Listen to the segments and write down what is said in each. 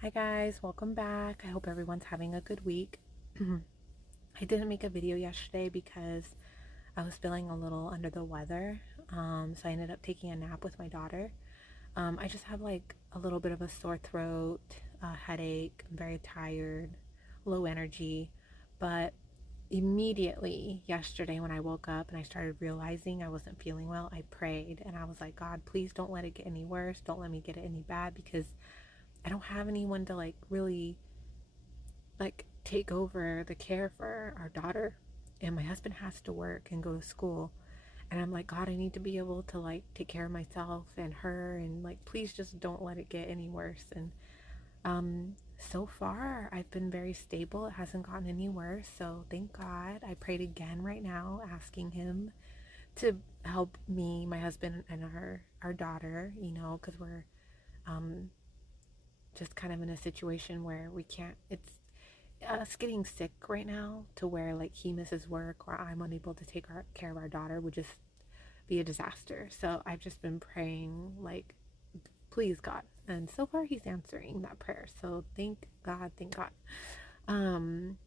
Hi guys, welcome back. I hope everyone's having a good week. I didn't make a video yesterday because I was feeling a little under the weather. So I ended up taking a nap with my daughter. I just have like a little bit of a sore throat, a headache, I'm very tired, low energy. But immediately yesterday when I woke up and I started realizing I wasn't feeling well, I prayed and I was like, God, please don't let it get any worse. Don't let me get it any bad because I don't have anyone to like really like take over the care for our daughter. And my husband has to work and go to school. And I'm like, God, I need to be able to like take care of myself and her and like please just don't let it get any worse. And so far I've been very stable. It hasn't gotten any worse. So thank God. I prayed again right now, asking him to help me, my husband and our daughter, because we're um just kind of in a situation where we can't, it's us getting sick right now to where like he misses work or I'm unable to take care of our daughter would just be a disaster. So I've just been praying like, please God. And so far he's answering that prayer. So thank God, thank God. Um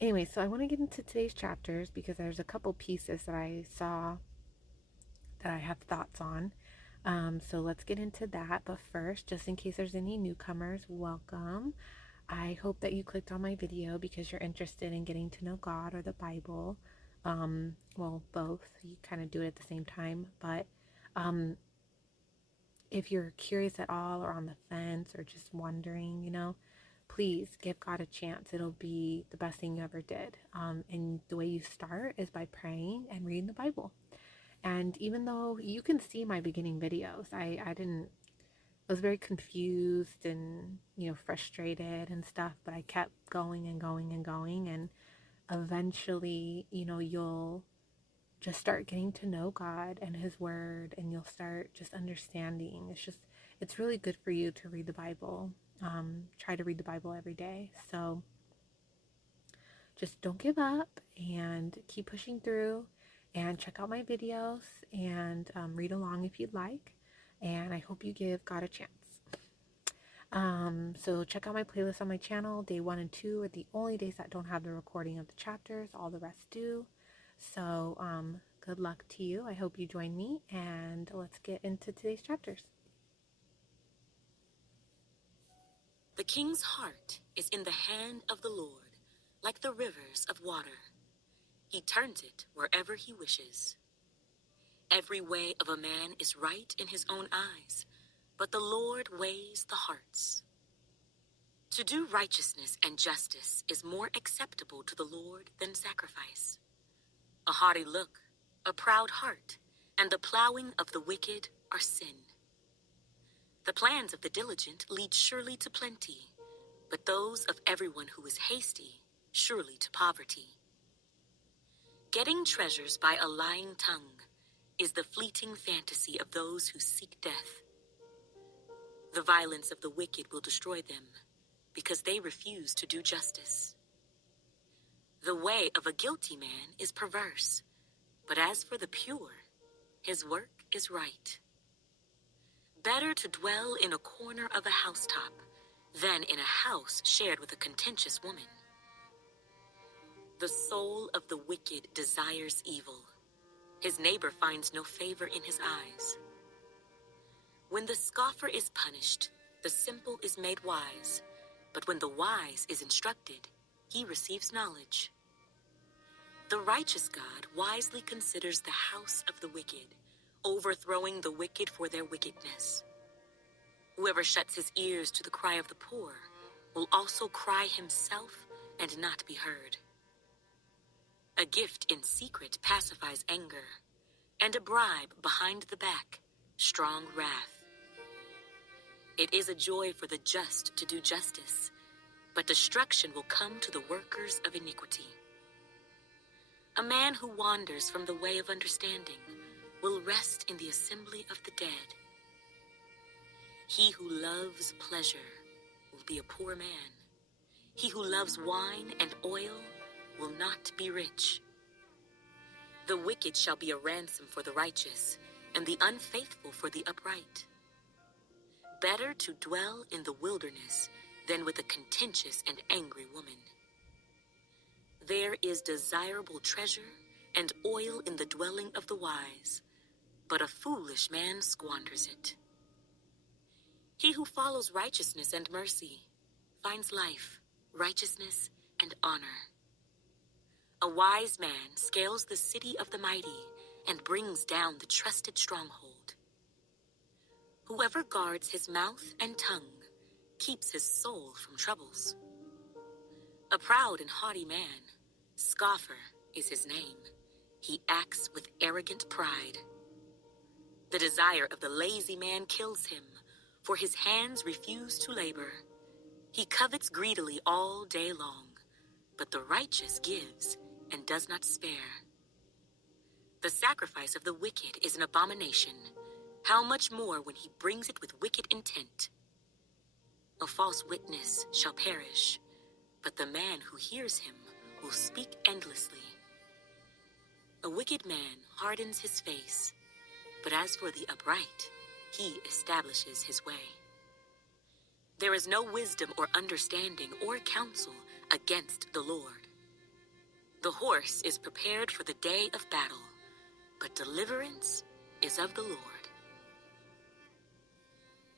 anyway, so I want to get into today's chapters because there's a couple pieces that I saw that I have thoughts on. So let's get into that. But first, just in case there's any newcomers, welcome. I hope that you clicked on my video because you're interested in getting to know God or the Bible. Well, both. You kind of do it at the same time. But um, if you're curious at all or on the fence or just wondering, please give God a chance. It'll be the best thing you ever did. And the way you start is by praying and reading the Bible. And even though you can see my beginning videos, I didn't, I was very confused and, frustrated and stuff, but I kept going and going and going. And eventually, you'll just start getting to know God and His Word, and you'll start just understanding. It's really good for you to read the Bible. Try to read the Bible every day. So just don't give up and keep pushing through and check out my videos and read along if you'd like. And I hope you give God a chance. So check out my playlist on my channel. Day 1 and 2 are the only days that don't have the recording of the chapters. All the rest do. So good luck to you. I hope you join me and let's get into today's chapters. The king's heart is in the hand of the Lord, like the rivers of water. He turns it wherever he wishes. Every way of a man is right in his own eyes, but the Lord weighs the hearts. To do righteousness and justice is more acceptable to the Lord than sacrifice. A haughty look, a proud heart, and the plowing of the wicked are sin. The plans of the diligent lead surely to plenty, but those of everyone who is hasty, surely to poverty. Getting treasures by a lying tongue is the fleeting fantasy of those who seek death. The violence of the wicked will destroy them, because they refuse to do justice. The way of a guilty man is perverse, but as for the pure, his work is right. Better to dwell in a corner of a housetop than in a house shared with a contentious woman. The soul of the wicked desires evil. His neighbor finds no favor in his eyes. When the scoffer is punished, the simple is made wise. But when the wise is instructed, he receives knowledge. The righteous God wisely considers the house of the wicked, overthrowing the wicked for their wickedness. Whoever shuts his ears to the cry of the poor will also cry himself and not be heard. A gift in secret pacifies anger, and a bribe behind the back, strong wrath. It is a joy for the just to do justice, but destruction will come to the workers of iniquity. A man who wanders from the way of understanding will rest in the assembly of the dead. He who loves pleasure will be a poor man. He who loves wine and oil will not be rich. The wicked shall be a ransom for the righteous, and the unfaithful for the upright. Better to dwell in the wilderness than contentious and angry woman. There is desirable treasure and oil in the dwelling of the wise, but a foolish man squanders it. He who follows righteousness and mercy finds life, righteousness, and honor. A wise man scales the city of the mighty and brings down the trusted stronghold. Whoever guards his mouth and tongue keeps his soul from troubles. A proud and haughty man, scoffer is his name. He acts with arrogant pride. The desire of the lazy man kills him, for his hands refuse to labor. He covets greedily all day long, but the righteous gives and does not spare. The sacrifice of the wicked is an abomination. How much more when he brings it with wicked intent? A false witness shall perish, but the man who hears him will speak endlessly. A wicked man hardens his face, but as for the upright, he establishes his way. There is no wisdom or understanding or counsel against the Lord. The horse is prepared for the day of battle, but deliverance is of the Lord.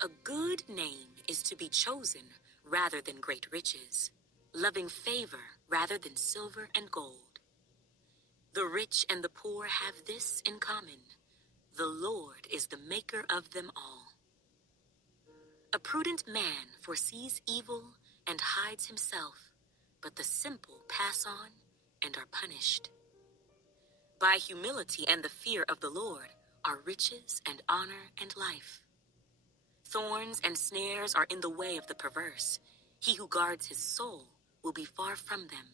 A good name is to be chosen rather than great riches, loving favor rather than silver and gold. The rich and the poor have this in common: the Lord is the maker of them all. A prudent man foresees evil and hides himself, but the simple pass on and are punished. By humility and the fear of the Lord are riches and honor and life. Thorns and snares are in the way of the perverse. He who guards his soul will be far from them.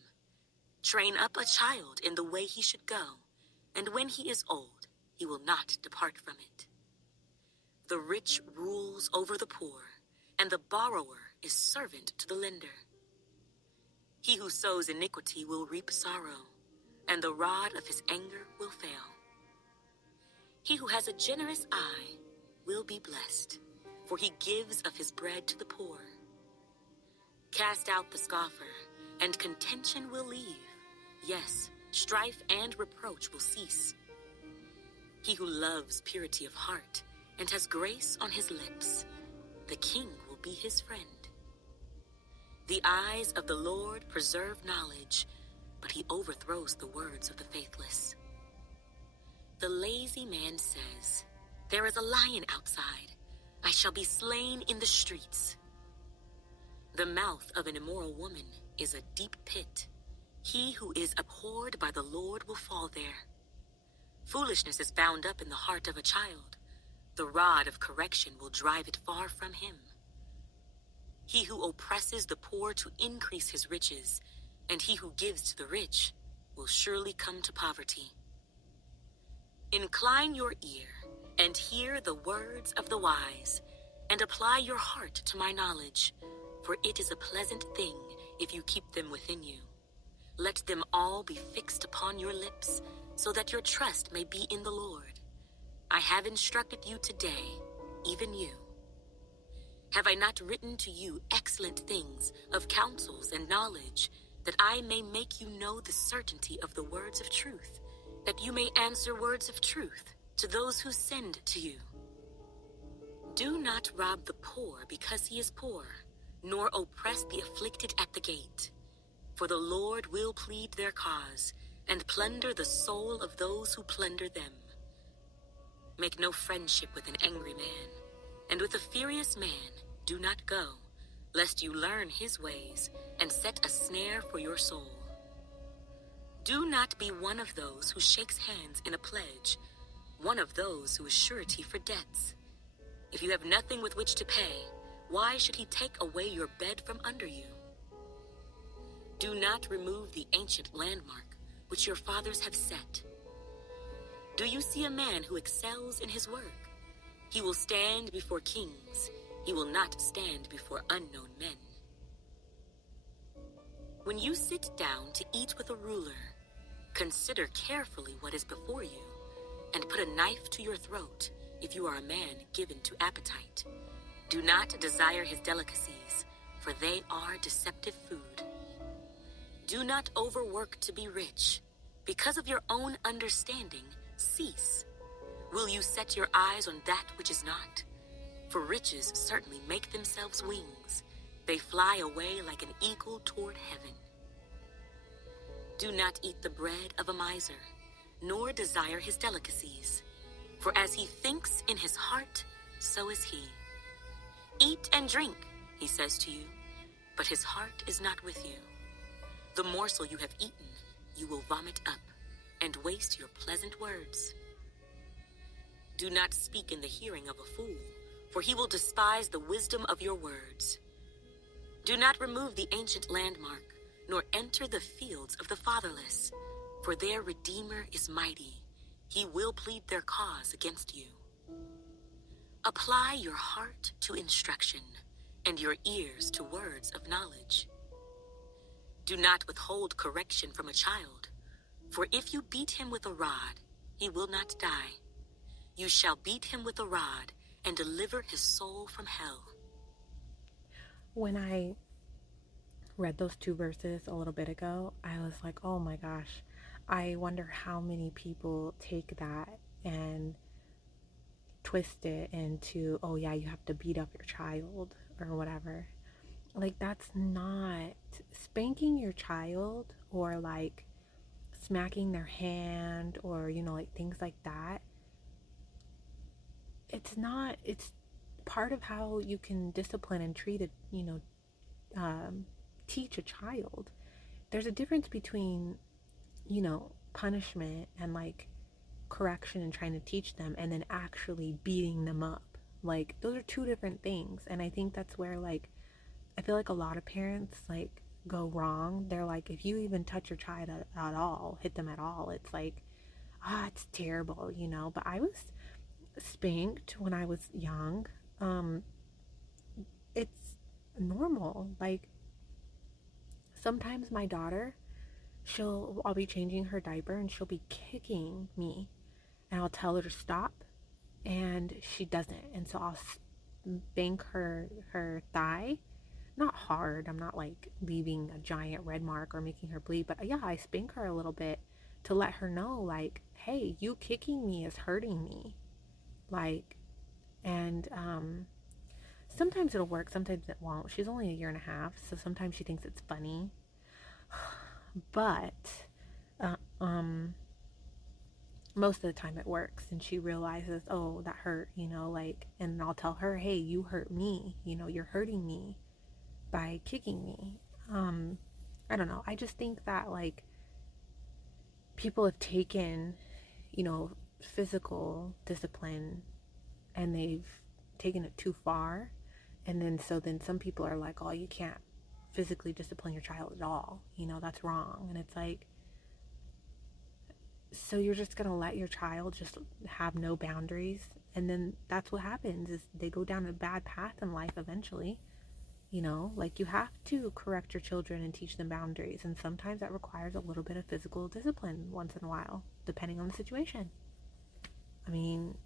Train up a child in the way he should go, and when he is old, he will not depart from it. The rich rules over the poor, and the borrower is servant to the lender. He who sows iniquity will reap sorrow, and the rod of his anger will fail. He who has a generous eye will be blessed, for he gives of his bread to the poor. Cast out the scoffer, and contention will leave. Yes, strife and reproach will cease. He who loves purity of heart and has grace on his lips, the king will be his friend. The eyes of the Lord preserve knowledge, but he overthrows the words of the faithless. The lazy man says, "There is a lion outside. I shall be slain in the streets." The mouth of an immoral woman is a deep pit. He who is abhorred by the Lord will fall there. Foolishness is bound up in the heart of a child. The rod of correction will drive it far from him. He who oppresses the poor to increase his riches, and he who gives to the rich will surely come to poverty. Incline your ear and hear the words of the wise, and apply your heart to my knowledge, for it is a pleasant thing if you keep them within you. Let them all be fixed upon your lips, so that your trust may be in the Lord. I have instructed you today, even you. Have I not written to you excellent things of counsels and knowledge, that I may make you know the certainty of the words of truth, that you may answer words of truth to those who send to you? Do not rob the poor because he is poor, nor oppress the afflicted at the gate. For the Lord will plead their cause, and plunder the soul of those who plunder them. Make no friendship with an angry man, and with a furious man do not go, lest you learn his ways and set a snare for your soul. Do not be one of those who shakes hands in a pledge, one of those who is surety for debts. If you have nothing with which to pay, why should he take away your bed from under you? Do not remove the ancient landmark which your fathers have set. Do you see a man who excels in his work? He will stand before kings. He will not stand before unknown men. When you sit down to eat with a ruler, consider carefully what is before you, and put a knife to your throat if you are a man given to appetite. Do not desire his delicacies, for they are deceptive food. Do not overwork to be rich. Because of your own understanding, cease. Will you set your eyes on that which is not? For riches certainly make themselves wings. They fly away like an eagle toward heaven. Do not eat the bread of a miser, nor desire his delicacies. For as he thinks in his heart, so is he. Eat and drink, he says to you, but his heart is not with you. The morsel you have eaten, you will vomit up, and waste your pleasant words. Do not speak in the hearing of a fool, for he will despise the wisdom of your words. Do not remove the ancient landmark, nor enter the fields of the fatherless, for their Redeemer is mighty. He will plead their cause against you. Apply your heart to instruction, and your ears to words of knowledge. Do not withhold correction from a child, for if you beat him with a rod, he will not die. You shall beat him with a rod and deliver his soul from hell. When I read those two verses a little bit ago, I was like, oh my gosh, I wonder how many people take that and twist it into, oh yeah, you have to beat up your child or whatever. Like, that's not spanking your child, or like smacking their hand, or like things like that. It's not, it's part of how you can discipline and treat it, teach a child. There's a difference between, punishment and like correction and trying to teach them, and then actually beating them up. Like, those are two different things. And I think that's where, like, I feel like a lot of parents like go wrong. They're like, if you even touch your child at all, hit them at all, it's like, it's terrible. But I was spanked when I was young. It's normal. Like, sometimes my daughter, I'll be changing her diaper and she'll be kicking me, and I'll tell her to stop, and she doesn't. And so I'll spank her thigh. Not hard. I'm not like leaving a giant red mark or making her bleed, but yeah, I spank her a little bit to let her know, like, hey, you kicking me is hurting me. Like, and sometimes it'll work, sometimes it won't. She's only a year and a half, so sometimes she thinks it's funny. But uh, um most of the time it works, and she realizes, oh, that hurt, like, and I'll tell her, hey, you hurt me, you're hurting me by kicking me. I don't know. I just think that, like, people have taken, physical discipline, and they've taken it too far. And then some people are like, oh, you can't physically discipline your child at all. That's wrong. And it's like, so you're just going to let your child just have no boundaries, and then that's what happens, is they go down a bad path in life eventually. Like, you have to correct your children and teach them boundaries, and sometimes that requires a little bit of physical discipline once in a while, depending on the situation. I mean,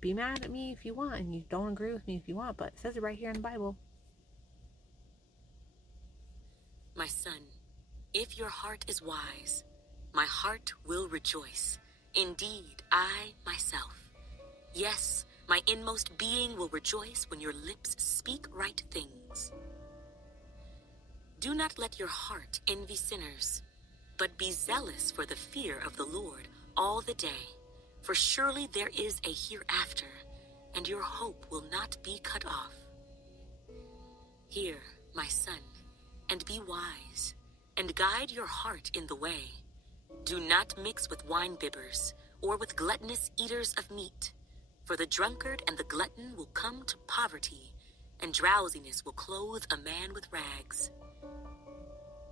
be mad at me if you want, and you don't agree with me if you want, but it says it right here in the Bible. My son, if your heart is wise, my heart will rejoice. Indeed, I myself. Yes, my inmost being will rejoice when your lips speak right things. Do not let your heart envy sinners, but be zealous for the fear of the Lord all the day. For surely there is a hereafter, and your hope will not be cut off. Hear, my son, and be wise, and guide your heart in the way. Do not mix with wine-bibbers, or with gluttonous eaters of meat, for the drunkard and the glutton will come to poverty, and drowsiness will clothe a man with rags.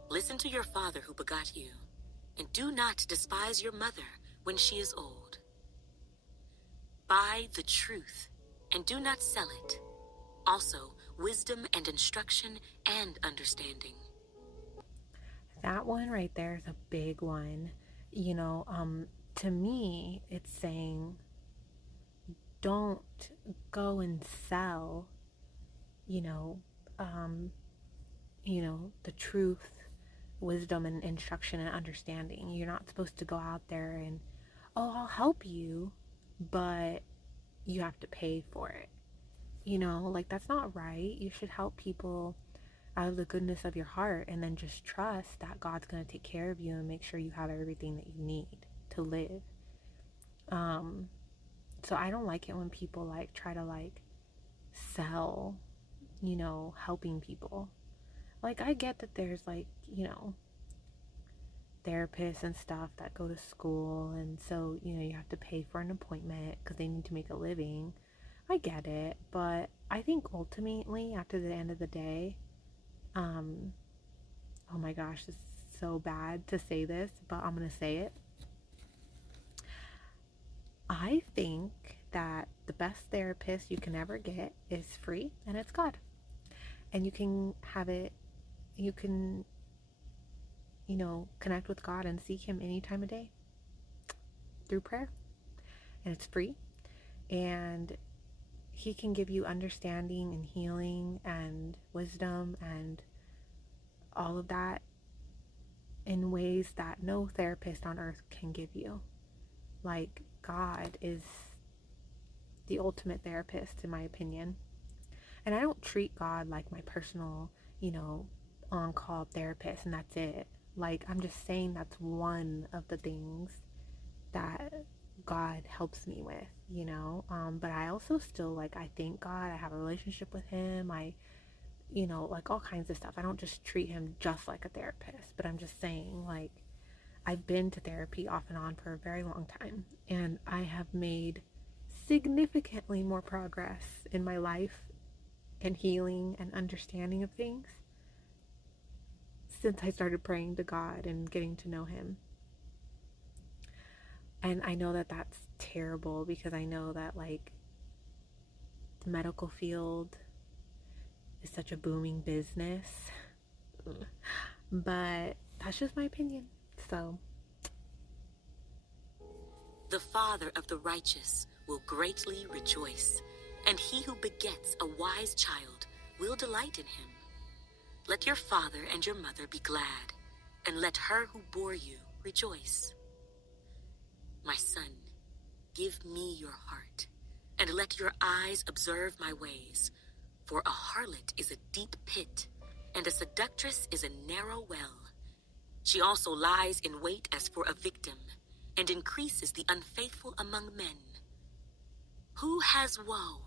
Listen to your father who begot you, and do not despise your mother when she is old. Buy the truth, and do not sell it. Also, wisdom and instruction and understanding. That one right there is a big one. To me, it's saying, don't go and sell, you know, um, the truth, wisdom, and instruction and understanding. You're not supposed to go out there and, oh, I'll help you, but you have to pay for it. Like that's not right. You should help people out of the goodness of your heart and then just trust that God's going to take care of you and make sure you have everything that you need to live. Um, so I don't like it when people like try to like sell, helping people. Like I get that there's like, therapists and stuff that go to school and so, you have to pay for an appointment because they need to make a living. I get it, but I think ultimately after the end of the day, um oh my gosh, it's so bad to say this, but I'm going to say it. I think that the best therapist you can ever get is free and it's God. And you can have it, you can, connect with God and seek Him any time of day through prayer. And it's free. And He can give you understanding and healing and wisdom and all of that in ways that no therapist on earth can give you. Like, God is the ultimate therapist, in my opinion. And I don't treat God like my personal, on call therapist and that's it. Like, I'm just saying that's one of the things that God helps me with, But I also still, like, I thank God. I have a relationship with Him. Like all kinds of stuff. I don't just treat Him just like a therapist, but I'm just saying, like, I've been to therapy off and on for a very long time, and I have made significantly more progress in my life and healing and understanding of things since I started praying to God and getting to know Him. And I know that that's terrible because I know that, like, the medical field is such a booming business, but that's just my opinion. So, The father of the righteous will greatly rejoice, and he who begets a wise child will delight in him. Let your father and your mother be glad, and let her who bore you rejoice. My son, give me your heart, and let your eyes observe my ways. For a harlot is a deep pit, and a seductress is a narrow well. She also lies in wait as for a victim, and increases the unfaithful among men. Who has woe?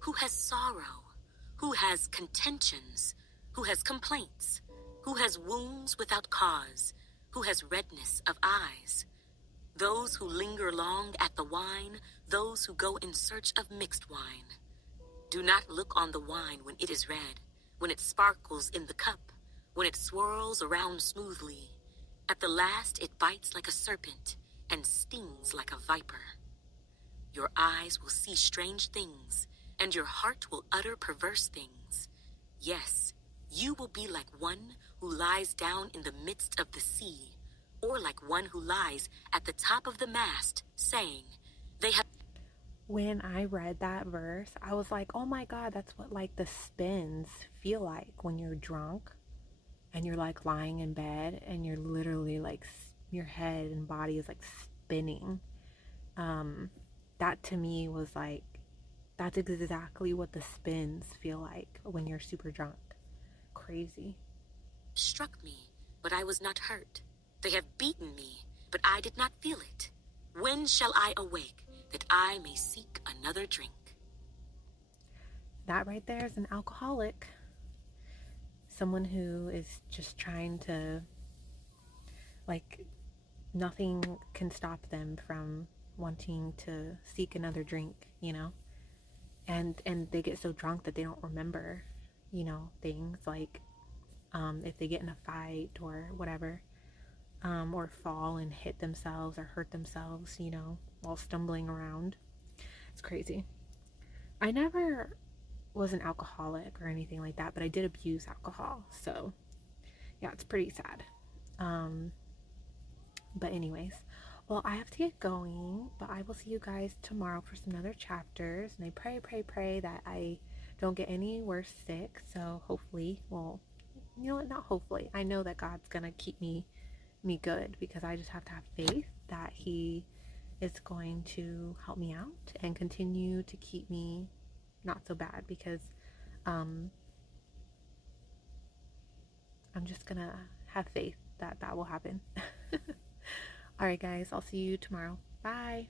Who has sorrow? Who has contentions? Who has complaints? Who has wounds without cause? Who has redness of eyes? Those who linger long at the wine, those who go in search of mixed wine. Do not look on the wine when it is red, when it sparkles in the cup, when it swirls around smoothly. At the last it bites like a serpent and stings like a viper. Your eyes will see strange things, and your heart will utter perverse things. Yes, you will be like one who lies down in the midst of the sea, or like one who lies at the top of the mast, saying, they have... when I read that verse, I was like, oh my God, that's what like the spins feel like when you're drunk and you're like lying in bed and you're literally like your head and body is like spinning. That to me was like, that's exactly what the spins feel like when you're super drunk. Crazy. struck me, but I was not hurt. They have beaten me, but I did not feel it. When shall I awake, that I may seek another drink? That right there is an alcoholic. Someone who is just trying to, like, nothing can stop them from wanting to seek another drink, and they get so drunk that they don't remember, things like, if they get in a fight or whatever, or fall and hit themselves or hurt themselves, while stumbling around. It's crazy. I never was an alcoholic or anything like that, but I did abuse alcohol. So, yeah, it's pretty sad. Um, but, anyways, well, I have to get going, but I will see you guys tomorrow for some other chapters. And I pray that I don't get any worse sick. So, hopefully, well, you know what, not hopefully, I know that God's gonna keep me good, because I just have to have faith that he is going to help me out and continue to keep me not so bad, because um I'm just gonna have faith that that will happen. All right, guys, I'll see you tomorrow. Bye.